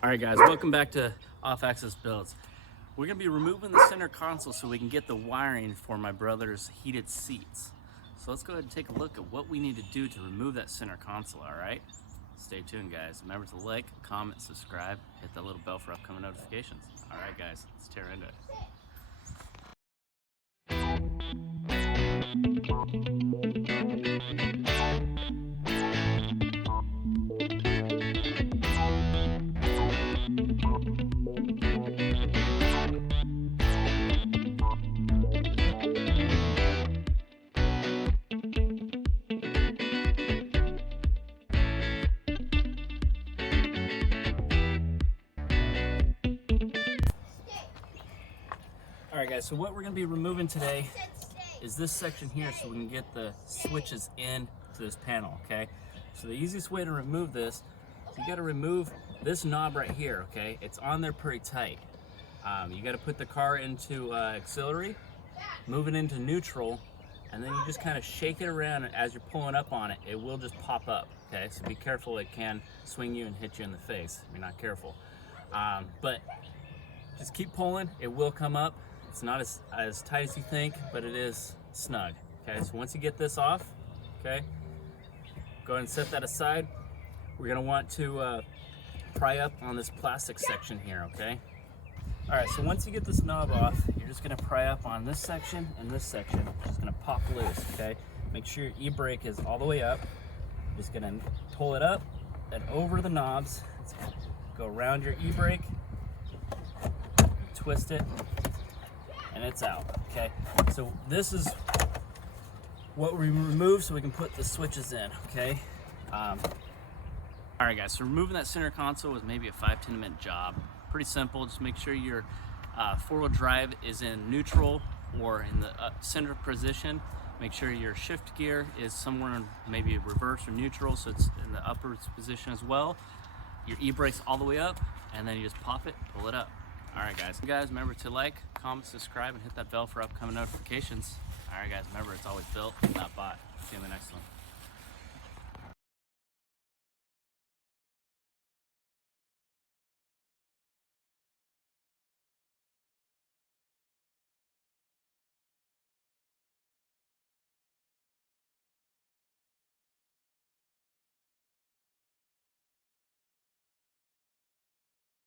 Alright guys, welcome back to Off-Axis Builds. We're going to be removing the center console so we can get the wiring for my brother's heated seats. So let's go ahead and take a look at what we need to do to remove that center console, alright? Stay tuned guys. Remember to like, comment, subscribe, hit that little bell for upcoming notifications. Alright guys, let's tear into it. Alright guys, so what we're going to be removing today is this section here so we can get the switches into this panel, okay? So the easiest way to remove this is you got to remove this knob right here, okay? It's on there pretty tight. You got to put the car into auxiliary, move it into neutral, and then you just kind of shake it around, and as you're pulling up on it, it will just pop up, okay? So be careful, it can swing you and hit you in the face if you're not careful. But just keep pulling, it will come up. It's not as tight as you think, but it is snug. Okay, so once you get this off, okay, go ahead and set that aside. We're gonna want to pry up on this plastic section here, okay? All right, so once you get this knob off, you're just gonna pry up on this section and this section. Just gonna pop loose, okay? Make sure your e-brake is all the way up. Just gonna pull it up and over the knobs. Go around your e-brake, twist it, and it's out, okay? So this is what we remove so we can put the switches in, okay? All right guys, so removing that center console was maybe a 5-10 minute job. Pretty simple, just make sure your four-wheel drive is in neutral or in the center position. Make sure your shift gear is somewhere in maybe reverse or neutral, so it's in the upper position as well. Your e-brake's all the way up, and then you just pop it, pull it up. Alright guys, remember to like, comment, subscribe, and hit that bell for upcoming notifications. Alright guys, remember it's always built, not bought. See you in the next one.